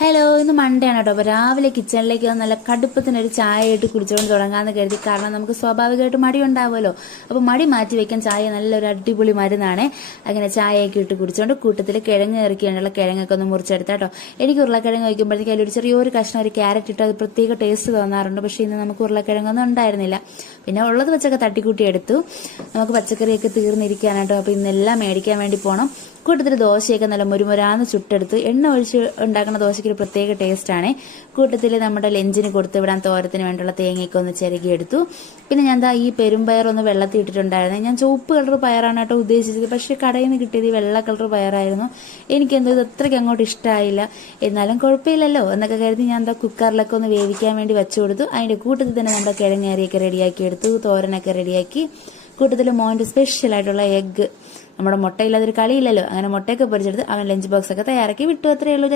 Hello, ഇന്ന് Monday ആണ് കേട്ടോ. അപ്പോൾ രാവിലെ കിച്ചണിലേക്ക് നല്ല കടുപ്പത്തിനൊരു ചായ ഇട്ട് കുടിച്ചുകൊണ്ട് തുടങ്ങാമെന്ന് കരുതി. കാരണം നമുക്ക് സ്വാഭാവികമായിട്ട് മടി ഉണ്ടാവുമല്ലോ. അപ്പോൾ മടി മാറ്റി വെക്കാൻ ചായ നല്ലൊരു അടിപൊളി മരുന്നാണ്. അങ്ങനെ ചായയൊക്കെ ഇട്ട് കുടിച്ചുകൊണ്ട് കൂട്ടത്തിൽ കിഴങ്ങ് ഇറക്കിയുള്ള കിഴങ്ങൊക്കെ ഒന്ന് മുറിച്ചെടുത്താട്ടോ. എനിക്ക് ഉരുളക്കിഴങ്ങ് വയ്ക്കുമ്പോഴത്തേക്ക് അതിലൊരു ചെറിയൊരു കഷ്ണം ഒരു ക്യാരറ്റ് ഇട്ട് അത് പ്രത്യേക ടേസ്റ്റ് തോന്നാറുണ്ട്. പക്ഷേ ഇന്ന് നമുക്ക് ഉരുളക്കിഴങ്ങൊന്നും ഉണ്ടായിരുന്നില്ല. പിന്നെ ഉള്ളത് വെച്ചൊക്കെ തട്ടിക്കൂട്ടി എടുത്തു. നമുക്ക് പച്ചക്കറിയൊക്കെ തീർന്നിരിക്കാനാട്ടോ. അപ്പോൾ ഇന്നെല്ലാം മേടിക്കാൻ വേണ്ടി പോകണം. കൂട്ടത്തിൽ ദോശയൊക്കെ നല്ല മുരുമുരാന്ന് ചുട്ടെടുത്ത് എണ്ണ ഒഴിച്ച് ഉണ്ടാക്കുന്ന ദോശയ്ക്ക് ഒരു പ്രത്യേക ടേസ്റ്റാണ്. കൂട്ടത്തിൽ നമ്മുടെ ലഞ്ചിന് കൊടുത്തു വിടാൻ തോരത്തിന് വേണ്ടിയുള്ള തേങ്ങയൊക്കെ ഒന്ന് ചിരകിയെടുത്തു. പിന്നെ ഞാൻ ഈ പെരുമ്പയർ ഒന്ന് വെള്ളത്തിൽ ഇട്ടിട്ടുണ്ടായിരുന്നു. ഞാൻ ചുവപ്പ് കളർ പയറാണ് കേട്ടോ ഉദ്ദേശിച്ചത്. പക്ഷേ കടയിൽ നിന്ന് കിട്ടിയത് വെള്ള കളർ പയറായിരുന്നു. എനിക്കെന്തോ ഇത് അത്രയ്ക്ക് അങ്ങോട്ട് ഇഷ്ടമായില്ല. എന്നാലും കുഴപ്പമില്ലല്ലോ എന്നൊക്കെ കരുതി ഞാൻ കുക്കറിലൊക്കെ ഒന്ന് വേവിക്കാൻ വേണ്ടി വെച്ചു കൊടുത്തു. അതിൻ്റെ കൂട്ടത്തിൽ തന്നെ നമ്മുടെ കിഴങ്ങേറിയൊക്കെ റെഡിയാക്കി എടുത്തു. തോരനൊക്കെ റെഡിയാക്കി. കൂട്ടത്തിൽ മോൻ്റെ സ്പെഷ്യലായിട്ടുള്ള എഗ്ഗ്, നമ്മുടെ മുട്ടയില്ലാതൊരു കളിയില്ലല്ലോ, അങ്ങനെ മുട്ടയൊക്കെ പൊരിച്ചെടുത്ത് അവൻ ലഞ്ച് ബോക്സ് ഒക്കെ തയ്യാറാക്കി വിട്ടു. അത്രയേ ഉള്ളൂ.